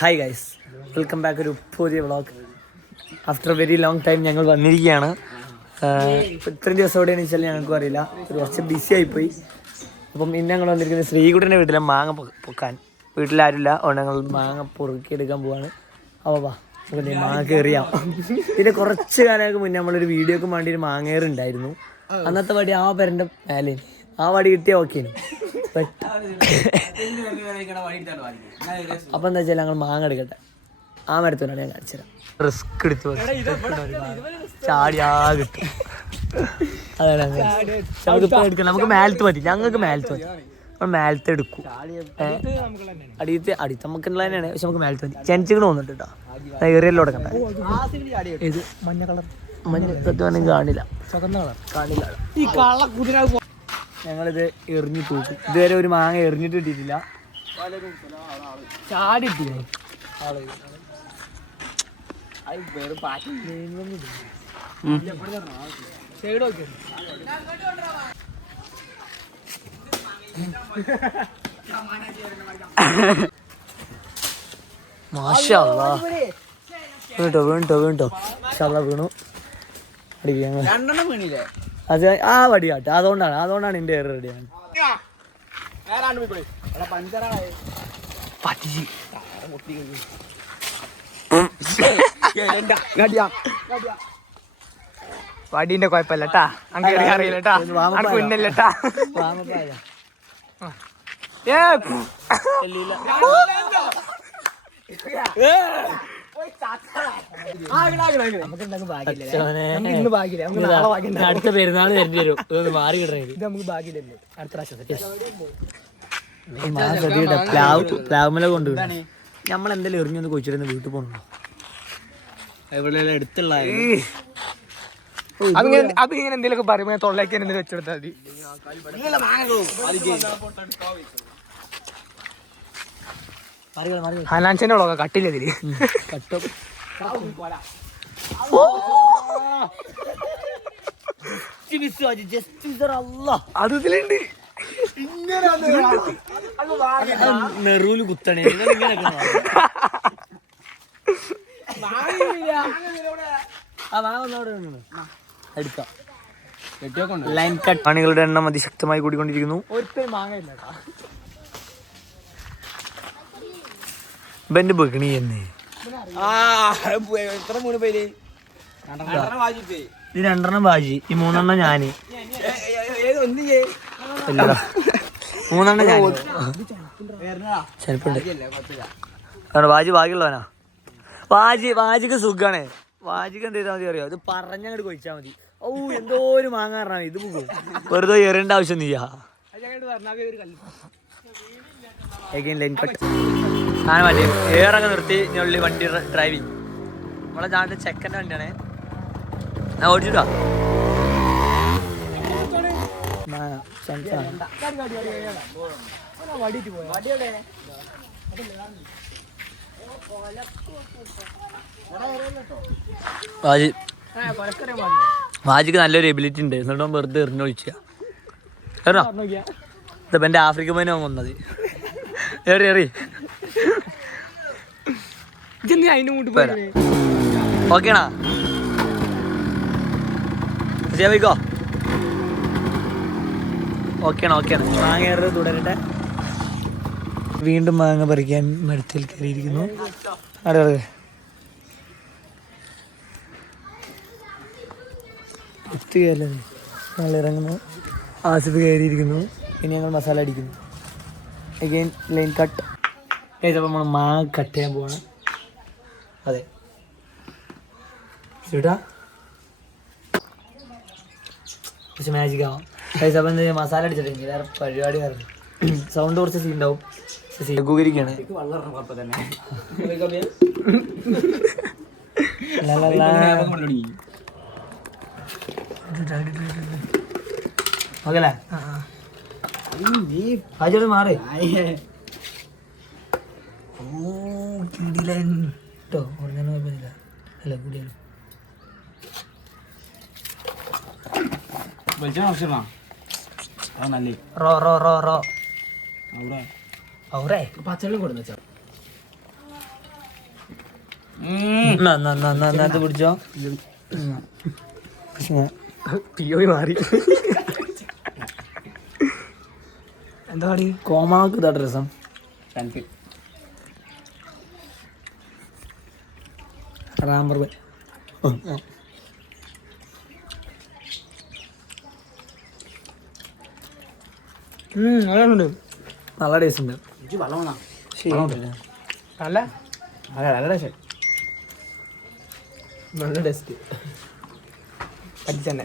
Hi guys, welcome back ഒരു പുതിയ vlog. After very long time ഞങ്ങൾ വന്നിരിക്കുകയാണ്. ഇത്രയും ദിവസം എവിടെയാണെന്ന് വെച്ചാൽ ഞങ്ങൾക്കും അറിയില്ല, കുറച്ച് ബിസി ആയിപ്പോയി. അപ്പം ഇന്ന് ഞങ്ങൾ വന്നിരിക്കുന്നത് ശ്രീകുട്ടൻ്റെ വീട്ടിലെ മാങ്ങ പൊക്കാൻ. വീട്ടിലാരുമില്ല, അതുകൊണ്ട് ഞങ്ങൾ മാങ്ങ പൊറുക്കി എടുക്കാൻ പോവാണ്. അപ്പോൾ വാ നമുക്ക് മാങ്ങ കയറിയാം. പിന്നെ കുറച്ച് കാലങ്ങൾക്ക് മുന്നേ നമ്മളൊരു വീഡിയോക്ക് വേണ്ടി ഒരു മാങ്ങേറുണ്ടായിരുന്നു. അന്നത്തെ വടി ആ പേരൻ്റെ മേലെ, ആ വടി കിട്ടിയ ഓക്കേനു. അപ്പം എന്താ വെച്ചാൽ ഞങ്ങൾ മാങ്ങ എടുക്കട്ടെ. ആ മരത്തോടാണ് ഞാൻ കാണിച്ചുതരാം. റിസ്ക് എടുത്തു ചാടിയാ കിട്ടും. അതാണ് നമുക്കിപ്പോൾ എടുക്കണം. നമുക്ക് മേലത്ത് മതി, ഞങ്ങൾക്ക് മേലത്ത് മതി. നമ്മൾ മേലത്ത് എടുക്കും. അടിയത്തെ നമുക്കുള്ള തന്നെയാണ്, പക്ഷെ നമുക്ക് മേലത്ത് മതി. ചെനച്ചുകൾ തോന്നിട്ട് കേട്ടോ, ഏറിയല്ലോ എടുക്കണ്ട. ഇത് മഞ്ഞ കളർ, മഞ്ഞ കാണില്ല, കാണില്ല. ഞങ്ങളിത് എറിഞ്ഞു തൂക്കും. ഇതുവരെ ഒരു മാങ്ങ എറിഞ്ഞിട്ട് കിട്ടിയിട്ടില്ല. ചാടി ഇട്ടില്ലേ മാഷാ അല്ലാഹ്. വീണ്ടോ വീണു. അത് ആ വടി കാട്ടെ, അതുകൊണ്ടാണ് എൻ്റെ ഏറെ റെഡിയാണ്. വടീന്റെ കുഴപ്പമില്ലട്ടാ, അറിയില്ലട്ടാ, കുന്നല്ലട്ടാ. അടുത്ത പെരുന്നാൾ തരേണ്ടി വരും. ഇതൊന്ന് മാറി കിട്ടണത്. ഇത് നമുക്ക് ഭാഗ്യമില്ലല്ലോ, അടുത്ത പ്രാവശ്യം പ്ലാവുമല കൊണ്ടുപോയി നമ്മളെന്തെങ്കിലും എറിഞ്ഞൊന്ന് കൊച്ചിരുന്ന് വീട്ടിൽ പോകണോ? എവിടെ എടുത്തുള്ള അതിങ്ങനെ എന്തെങ്കിലുമൊക്കെ പറയുമ്പോ തൊള്ളേക്ക് എന്തെങ്കിലും വെച്ചെടുത്താൽ മതി. ഹനാൻസിന്റെ വ്ളോഗ കട്ടില്ലതില് കട്ടും. അത് ഇതിലുണ്ട്. നെറൂല് കുത്തണേ ലൈൻ കട്ട്. ആണികളുടെ എണ്ണം അതിശക്തമായി കൂടിക്കൊണ്ടിരിക്കുന്നു. ബെന്റ് ബഗണി എന്നേ ഈ 2 ബാജി, ഈ 3 ഞാന്, 3 ഞാൻ ചെലപ്പുണ്ട്. വാജി ബാക്കിയുള്ളവനാ. വാജിക്ക് സുഖാണ്. വാജിക്ക് എന്ത് ചെയ്താൽ മതി അറിയോ? ഇത് പറഞ്ഞങ്ങോട്ട് കൊഴിച്ചാൽ മതി. ഓ എന്തോ ഒരു മാങ്ങ പറഞ്ഞാൽ ഇത് പോകും. വെറുതെ എറിയേണ്ട ആവശ്യം നീയാ. ലൈൻ കട്ട് ആണ് വണ്ടി. ഏറൊക്കെ നിർത്തി ഞുള്ളി വണ്ടി ഡ്രൈവിങ്. നമ്മളെ ചാണ്ട് ചെക്കൻ്റെ വണ്ടിയാണേ, ഞാൻ ഓടിച്ചിട്ടാ. വാജിക്ക് നല്ലൊരു എബിലിറ്റി ഉണ്ട്. എന്നിട്ടോ വെറുതെ എറിഞ്ഞു വിളിച്ച കേട്ടോ. ഇതിപ്പോ എൻ്റെ ആഫ്രിക്ക പോയിനെ വന്നത്. ഏറി ഓക്കേണാ പോയിക്കോ. ഓക്കെയാണ്. മാങ്ങ ഏറ് തുടരട്ടെ. വീണ്ടും മാങ്ങ പറിക്കാൻ മരത്തിൽ കയറിയിരിക്കുന്നു. അതെ ഞങ്ങൾ ഇറങ്ങുന്നു. ആസിഫ് കയറിയിരിക്കുന്നു. ഇനി ഞങ്ങൾ മസാല അടിക്കുന്നു. Again line cut. അപ്പോൾ നമ്മൾ മാങ്ങ കട്ട് ചെയ്യാൻ പോവാണ്. അതെ ചേട്ടാ, കുറച്ച് മാജിക് ആവാം. അപ്പം എന്താ മസാല അടിച്ചിട്ട് വേറെ പരിപാടി പറഞ്ഞു. സൗണ്ട് കുറച്ച് സീൻ ഉണ്ടാവും. ലഘൂകരിക്കുകയാണ്. ഓക്കെ അല്ലേ? ആചാര്യ മാറി കേട്ടോ. ഒറിജിനൽ കുഴപ്പമില്ല. അല്ല കൂടിയാലും റോ റോ റോ റോ പച്ചവെള്ളം കൊടുന്നു വെച്ചാൽ അത് പിടിച്ചോ. പിഒ മാറി. എന്താ പാടി? കോമാക്ക് ഇതാ രസം. റാമ്പർ നല്ലുണ്ട്. നല്ല ടേസ്റ്റ് ഉണ്ട്. നല്ല നല്ല ടേസ്റ്റ്. പഠിച്ചെന്നെ.